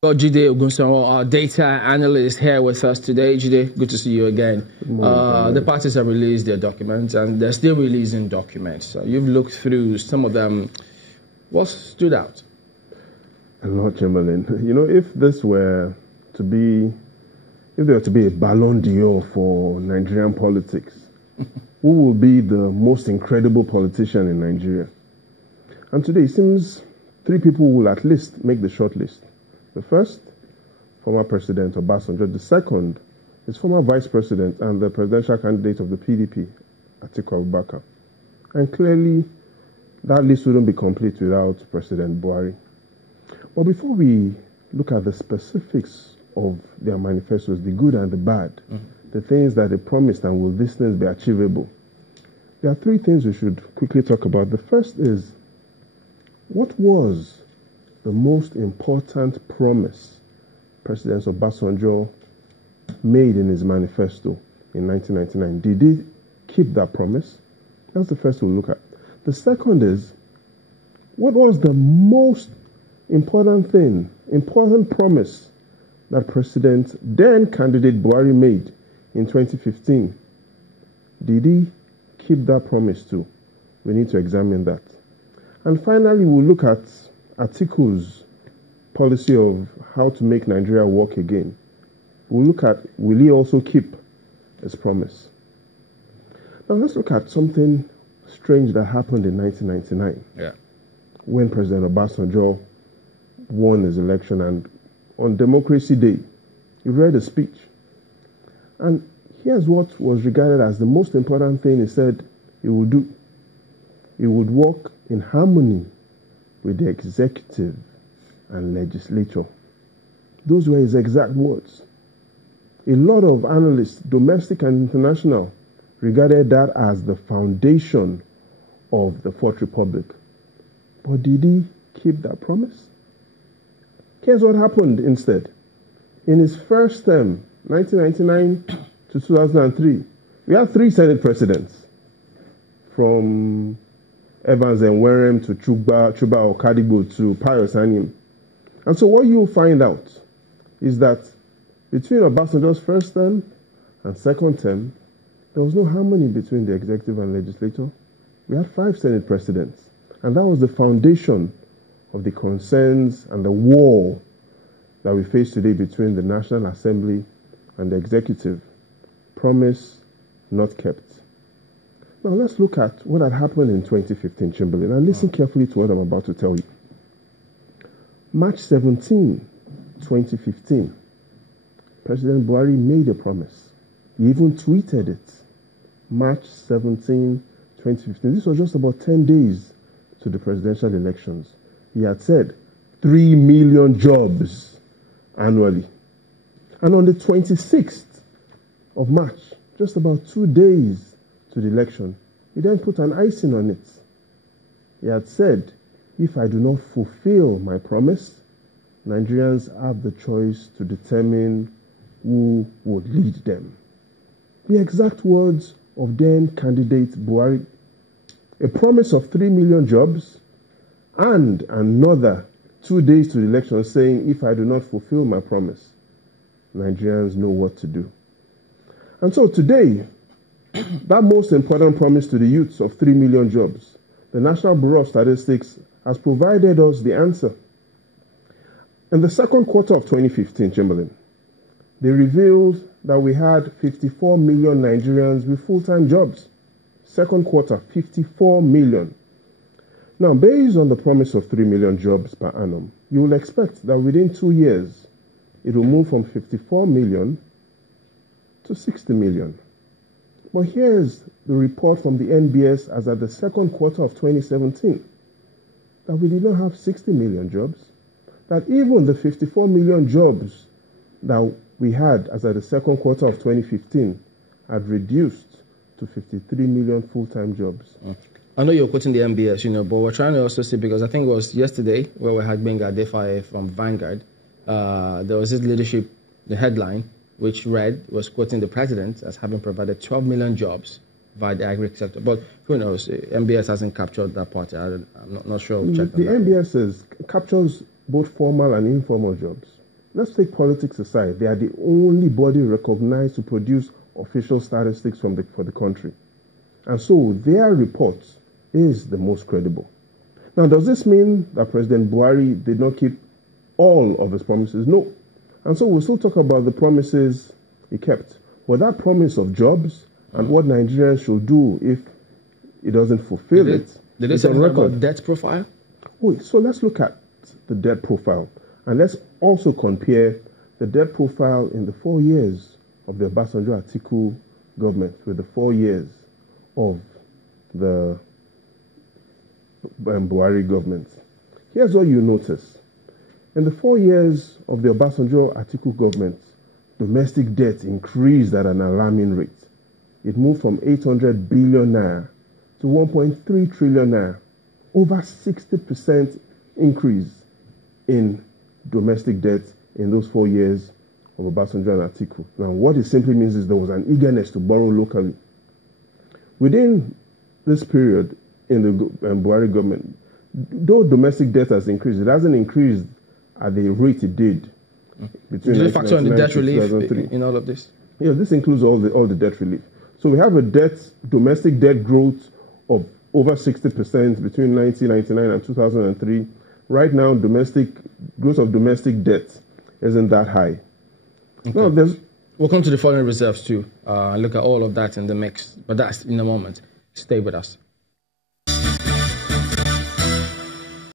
Babajide Ogunsanwo, our data analyst, here with us today. Jide, good to see you again. The parties have released their documents, and they're still releasing documents. So you've looked through some of them. What stood out? A lot, Chamberlain. You know, if there were to be a Ballon d'Or for Nigerian politics, who will be the most incredible politician in Nigeria? And today, it seems 3 people will at least make the short list. The first, former President Obasanjo. The second is former Vice President and the presidential candidate of the PDP, Atiku Abubakar. And clearly, that list wouldn't be complete without President Buhari. But before we look at the specifics of their manifestos, the good and the bad, the things that they promised and will these things be achievable, there are 3 things we should quickly talk about. The first is, what was the most important promise President Obasanjo made in his manifesto in 1999? Did he keep that promise? That's the first we'll look at. The second is, what was the most important promise that President, then candidate Buhari made in 2015? Did he keep that promise too? We need to examine that. And finally, we'll look at Atiku's policy of how to make Nigeria work again. We'll look at, will he also keep his promise? Now let's look at something strange that happened in 1999. Yeah. When President Obasanjo won his election, and on Democracy Day, he read a speech. And here's what was regarded as the most important thing he said he would do. He would work in harmony with the executive and legislature. Those were his exact words. A lot of analysts, domestic and international, regarded that as the foundation of the Fourth Republic. But did he keep that promise? Here's what happened instead. In his first term, 1999 to 2003, we had 3 Senate presidents, from Evans and Warren to Chuba Okadigbo to Pius Anyim. And so what you'll find out is that between Obasanjo's first term and second term, there was no harmony between the executive and legislature. We had 5 Senate presidents, and that was the foundation of the concerns and the war that we face today between the National Assembly and the executive. Promise not kept. Now let's look at what had happened in 2015, Chamberlain, and listen carefully to what I'm about to tell you. March 17, 2015, President Buhari made a promise. He even tweeted it. March 17, 2015. This was just about 10 days to the presidential elections. He had said 3 million jobs annually. And on the 26th of March, just about 2 days to the election, he then put an icing on it. He had said, if I do not fulfill my promise, Nigerians have the choice to determine who would lead them. The exact words of then candidate Buhari. A promise of 3 million jobs and another 2 days to the election saying, if I do not fulfill my promise, Nigerians know what to do. And so today, that most important promise to the youths of 3 million jobs, the National Bureau of Statistics has provided us the answer. In the second quarter of 2015, Chamberlain, they revealed that we had 54 million Nigerians with full-time jobs. Second quarter, 54 million. Now, based on the promise of 3 million jobs per annum, you will expect that within 2 years, it will move from 54 million to 60 million. But here's the report from the NBS as at the second quarter of 2017, that we did not have 60 million jobs, that even the 54 million jobs that we had as at the second quarter of 2015 had reduced to 53 million full-time jobs. I know you're quoting the NBS, but we're trying to also see, because I think it was yesterday where we had Benga Defaye from Vanguard. There was this leadership, the headline, which was quoting the president as having provided 12 million jobs via the agri sector. But who knows? NBS hasn't captured that part. I'm not sure. The NBS captures both formal and informal jobs. let's take politics aside. They are the only body recognized to produce official statistics for the country. And so their report is the most credible. Now, does this mean that President Buhari did not keep all of his promises? No. And so we'll still talk about the promises he kept. But that promise of jobs and what Nigerians should do if it doesn't fulfill it. Did they say about debt profile? Oh, so let's look at the debt profile. And let's also compare the debt profile in the 4 years of the Obasanjo Atiku government with the 4 years of the Buhari government. Here's what you notice. In the 4 years of the Obasanjo Atiku government, domestic debt increased at an alarming rate. It moved from 800 billion naira to 1.3 trillion naira. Over 60% increase in domestic debt in those 4 years of Obasanjo and Atiku. Now, what it simply means is there was an eagerness to borrow locally. Within this period in the Buhari government, though domestic debt has increased, it hasn't increased at the rate it did between 1999 Did they factor in the debt relief 2003. in all of this? Yeah, this includes all the debt relief. So we have a domestic debt growth of over 60% between 1999 and 2003. Right now, growth of domestic debt isn't that high. Okay. No, we'll come to the foreign reserves too. Look at all of that in the mix, but that's in a moment. Stay with us.